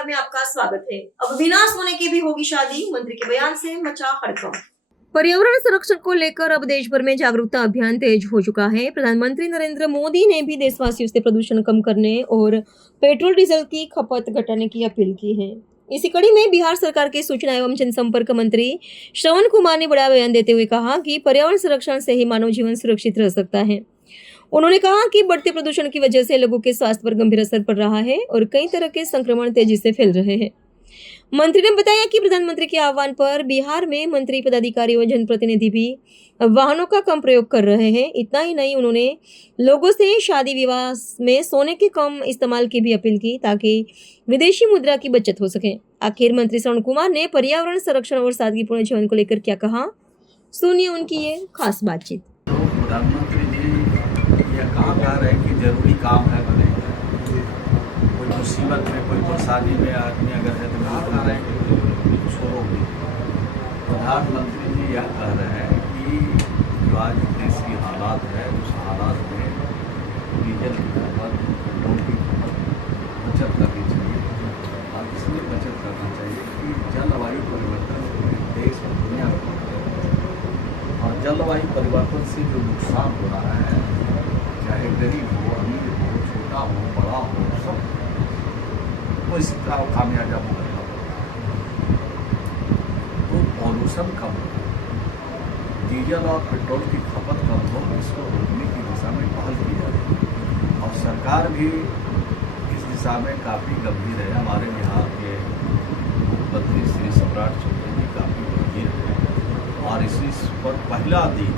खबर में आपका स्वागत है। अब बिना सोने के भी होगी शादी, मंत्री के बयान से मचा हड़कंप। पर्यावरण संरक्षण को लेकर अब देश भर में जागरूकता अभियान तेज हो चुका है। प्रधानमंत्री नरेंद्र मोदी ने भी देशवासियों से प्रदूषण कम करने और पेट्रोल डीजल की खपत घटाने की अपील की है। इसी कड़ी में बिहार सरकार के सूचना एवं जनसंपर्क मंत्री श्रवण कुमार ने बड़ा बयान देते हुए कहा कि पर्यावरण संरक्षण से ही मानव जीवन सुरक्षित रह सकता है। उन्होंने कहा कि बढ़ते प्रदूषण की वजह से लोगों के स्वास्थ्य पर गंभीर असर पड़ रहा है और कई तरह के संक्रमण तेजी से फैल रहे हैं। मंत्री ने बताया कि प्रधानमंत्री के आह्वान पर बिहार में मंत्री, पदाधिकारी और जनप्रतिनिधि भी वाहनों का कम प्रयोग कर रहे हैं। इतना ही नहीं, उन्होंने लोगों से शादी विवाह में सोने के कम इस्तेमाल की भी अपील की ताकि विदेशी मुद्रा की बचत हो सके। आखिर मंत्री श्रवण कुमार ने पर्यावरण संरक्षण और सादगीपूर्ण जीवन को लेकर क्या कहा, सुनिए उनकी ये खास बातचीत। प्रधानमंत्री जी यह कहा जा रहा है कि जरूरी काम है, बने कोई मुसीबत में, कोई परेशानी में आदमी अगर है तो कहा जा रहे हैं कि छोड़ो। प्रधानमंत्री जी यह कह रहे हैं कि जो आज देश की हालात है, उस हालात में डीजल की खपत, पेट्रोल की खपत बचत करनी चाहिए। और इसलिए बचत करना चाहिए कि जलवायु परिवर्तन देश और दुनिया में और जलवायु परिवर्तन से जो नुकसान हो रहा है, चाहे गरीब हो, अमीर हो, छोटा हो, बड़ा हो, सब वो इसी तरह कामयाब होगा। तो पॉल्यूशन कम हो, डीजल और पेट्रोल की खपत कम हो, इसको रोकने की दिशा में पहल की जा रही है और सरकार भी इस दिशा में काफ़ी गंभीर है। हमारे बिहार के मुख्यमंत्री श्री सम्राट चौधरी जी काफ़ी गंभीर है और इसी पर पहला दिन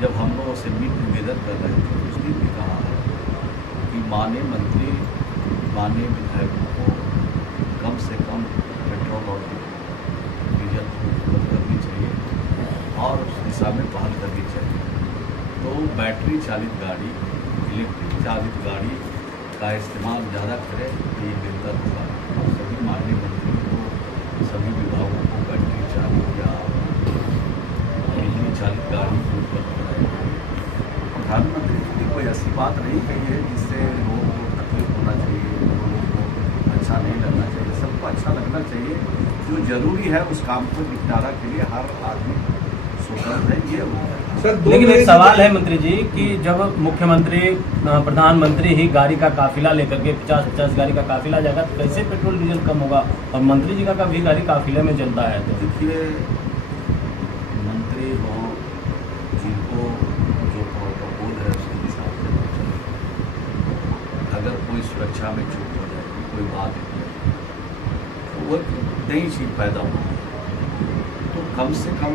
जब हम लोगों से मीट निवेदन कर रहे थे, उस दिन भी कहा है कि माननीय मंत्री, माननीय विधायकों को कम से कम पेट्रोल और डीजल की खपत करनी चाहिए और उस दिशा में पहल करनी चाहिए। तो बैटरी चालित गाड़ी, इलेक्ट्रिक चालित गाड़ी का इस्तेमाल ज़्यादा करें तो ये बेहतर होगा। और सभी माननीय मंत्री को, सभी विभागों को बैटरी चालित या चालित गाड़ी को उपलब्ध कराएंगे। प्रधानमंत्री जी ने कोई ऐसी बात नहीं कही है जिससे लोगों को तकलीफ होना चाहिए, लोगों को अच्छा नहीं लगना चाहिए। सबको अच्छा लगना चाहिए। जो जरूरी है उस काम को निपटारा के लिए हर आदमी स्वतंत्र है, ये होता है। लेकिन एक सवाल है मंत्री जी कि जब मुख्यमंत्री, प्रधानमंत्री ही गाड़ी का काफिला लेकर के 50-50 गाड़ी का काफिला जाएगा तो कैसे पेट्रोल डीजल कम होगा? और मंत्री जी का भी गाड़ी काफिले में चलता है। तो देखिए, मंत्री हो जिनको जो प्रोटोकॉल है उसके हिसाब से अगर कोई सुरक्षा में चूक हो जाएगी, कोई बात तो वो नई चीज़ पैदा होगी, तो कम से कम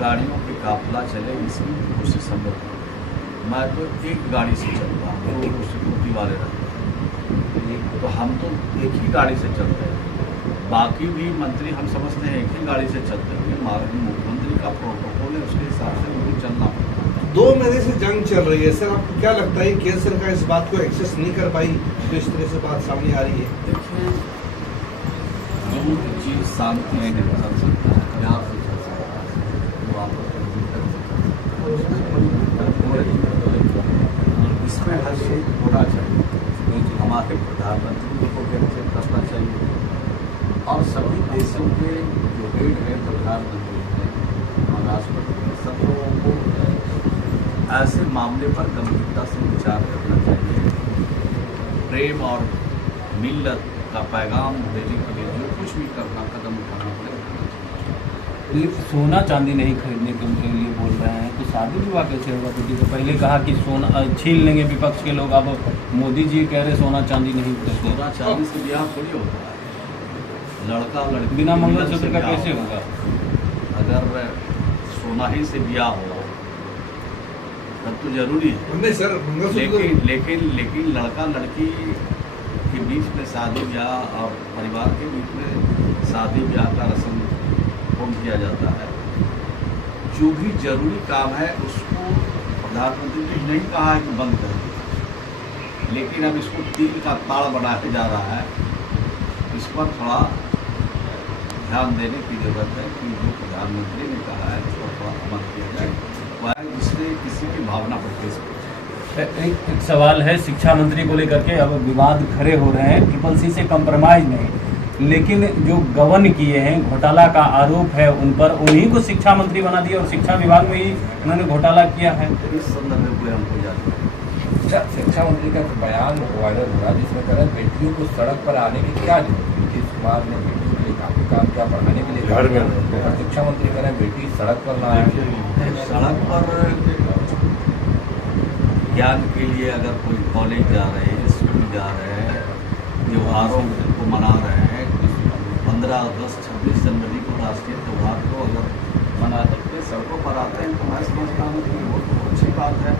गाड़ियों के काफिला चले, इसकी कोशिश हम लोग। मैं तो एक गाड़ी से चलता हूँ, तो सिक्योरिटी वाले रहते हैं, तो हम तो एक ही गाड़ी से चलते हैं। बाकी भी मंत्री हम समझते हैं एक ही गाड़ी से चलते हुए, हमारे मुख्यमंत्री का प्रोटोकॉल है, उसके हिसाब से उनको चलना पड़ता है। 2 महीने से जंग चल रही है सर, आपको क्या लगता है केंद्र सरकार इस बात को एक्सेस नहीं कर पाई तो इस तरह से बात सामने आ रही है? देखिए, जो चीज़ शांति से चल सकता है, प्यार से चल सकता है, वो आप इसमें हर चीज होना चाहिए। हमारे प्रधानमंत्री को भी करना चाहिए और सभी देशों के जो हेड है, प्रधानमंत्री हैं और राष्ट्रपति हैं, सब लोगों को ऐसे मामले पर गंभीरता से विचार करना चाहिए। प्रेम और मिल्लत का पैगाम देने के लिए जो कुछ भी करना, कदम उठाना पड़ेगा। सोना चांदी नहीं खरीदने के लिए बोल रहे हैं, तो शादी विवाह कैसे होगा? क्योंकि तो पहले कहा कि सोना छीन लेंगे विपक्ष के लोग, अब मोदी जी कह रहे सोना चांदी नहीं खरीदते। सोना चांदी से ब्याह थोड़ी होता है, लड़का लड़की बिना मंगलसूत्र का कैसे होगा? अगर सोना ही से ब्याह हो तब तो जरूरी है। नहीं सर, लेकिन लड़का लड़की के बीच में शादी ब्याह और परिवार के बीच में शादी ब्याह का रस्म किया जाता है। जो भी जरूरी काम है उसको प्रधानमंत्री ने नहीं कहा है कि बंद कर दिया, लेकिन अब इसको तिल का ताड़ बनाया जा रहा है। इस पर थोड़ा ध्यान देने की जरूरत है कि जो प्रधानमंत्री ने कहा है उस पर थोड़ा अमल किया जाए, जिससे किसी की भावना पर ठेस पहुंचे। एक सवाल है शिक्षा मंत्री को लेकर के, अब विवाद खड़े हो रहे हैं, CCC से कंप्रोमाइज नहीं, लेकिन जो गबन किए हैं, घोटाला का आरोप है उन पर, उन्हीं को शिक्षा मंत्री बना दिया और शिक्षा विभाग में ही उन्होंने घोटाला किया है। इस संदर्भ में हमको जानते हैं। अच्छा, शिक्षा मंत्री का बयान वायरल हुआ जिसमें कह रहे हैं बेटियों को सड़क पर आने की क्या जरूरत है। नीतीश कुमार ने बेटियों के लिए काफी काम किया, पढ़ाने के लिए घर में, और शिक्षा मंत्री कह रहे हैं बेटी सड़क पर ना आए। सड़क पर ज्ञान के लिए अगर कोई कॉलेज जा रहे हैं, स्कूल जा रहे हैं, त्योहारों को मना रहे हैं, 15 अगस्त 26 जनवरी को राष्ट्रीय त्यौहार को अगर मना करके सड़कों पर आते हैं तो मैं समझता हूँ कि वो तो अच्छी बात है।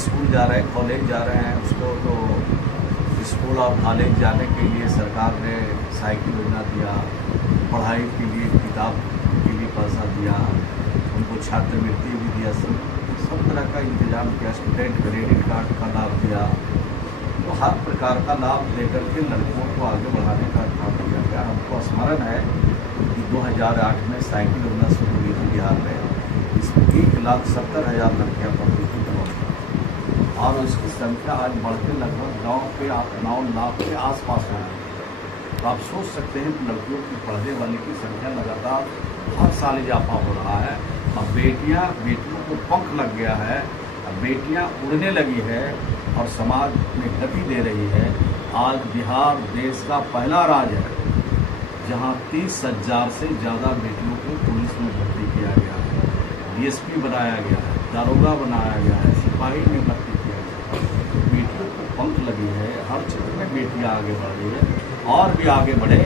स्कूल जा रहे हैं, कॉलेज जा रहे हैं, उसको तो स्कूल और कॉलेज जाने के लिए सरकार ने साइकिल योजना दिया, पढ़ाई के लिए किताब के लिए पैसा दिया, उनको छात्रवृत्ति भी दिया, सब तरह का इंतजाम किया, स्टूडेंट क्रेडिट कार्ड का लाभ दिया, तो हर प्रकार का लाभ देकर के लड़कियों को आगे बढ़ाने का काम किया गया। हमको स्मरण है कि 2008 में साइकिल योजना शुरू हुई थी बिहार में, इसमें 1,70,000 लड़कियाँ पढ़ती थी और उसकी संख्या आज बढ़कर लगभग 9 लाख के आसपास हो गई। तो आप सोच सकते हैं कि लड़कियों की पढ़ने वाले की संख्या लगातार हर साल इजाफा हो रहा है। अब बेटियों को पंख लग गया है, अब बेटियां उड़ने लगी है और समाज में गति दे रही है। आज बिहार देश का पहला राज्य है जहां 30,000 से ज़्यादा बेटियों को पुलिस में भर्ती किया गया है, DSP बनाया गया है, दारोगा बनाया गया है, सिपाही में भर्ती किया गया है। बेटियों को पंख लगी है, हर क्षेत्र में बेटियां आगे बढ़ रही है और भी आगे बढ़े।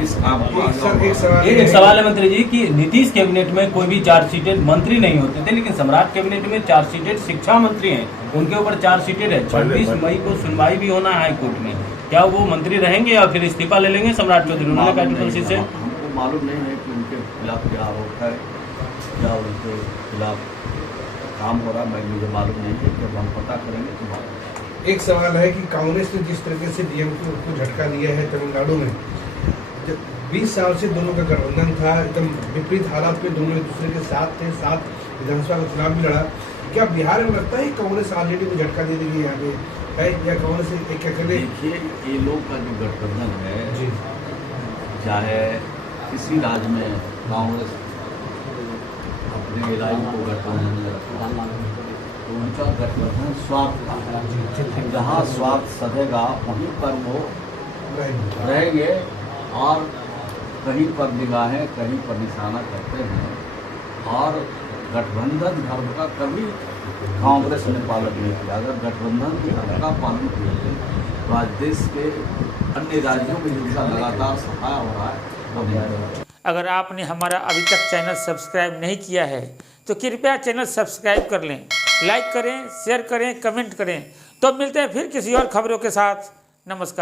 इस काम को एक सवाल है मंत्री जी कि नीतीश कैबिनेट में कोई भी चार्जशीटेड मंत्री नहीं होते थे, लेकिन सम्राट कैबिनेट में चार्जशीटेड शिक्षा मंत्री हैं, उनके ऊपर चार्जशीटेड है। 26 मई को सुनवाई भी होना है हाईकोर्ट में, क्या वो मंत्री रहेंगे या फिर इस्तीफा ले लेंगे सम्राट चौधरी? उन्होंने कैबिनेट से हमको मालूम नहीं है कि उनके खिलाफ क्या आरोप है, क्या उनके खिलाफ काम हो रहा है, मुझे मालूम नहीं है। जब हम पता करेंगे तो बात। एक सवाल है कि कांग्रेस ने जिस तरीके से DMK को झटका दिया है तमिलनाडु में, 20 साल से दोनों का गठबंधन था, एकदम विपरीत हालात में दोनों एक दूसरे के साथ थे, साथ विधानसभा का चुनाव भी लड़ा। क्या बिहार में लगता है कांग्रेस ऑलरेडी को झटका दे देगी यहाँ पे है, या कांग्रेस एक अकेले? देखिए, ये लोग का जो गठबंधन है जी, चाहे किसी राज्य में कांग्रेस अपने इलाके को गठबंधन में रखा, तो उनका गठबंधन स्वार्थ का है। जहाँ स्वार्थ सधेगा वहीं पर वो रहेंगे और कहीं पर निगाहें कहीं पर निशाना करते हैं। और गठबंधन धर्म का कभी कांग्रेस ने पालन नहीं किया। अगर गठबंधन धर्म का पालन किया तो आज देश के अन्य राज्यों में जिनका लगातार सफाया हो रहा है वो नहीं। अगर आपने हमारा अभी तक चैनल सब्सक्राइब नहीं किया है तो कृपया चैनल सब्सक्राइब कर लें, लाइक करें, शेयर करें, कमेंट करें। तो मिलते हैं फिर किसी और खबरों के साथ। नमस्कार।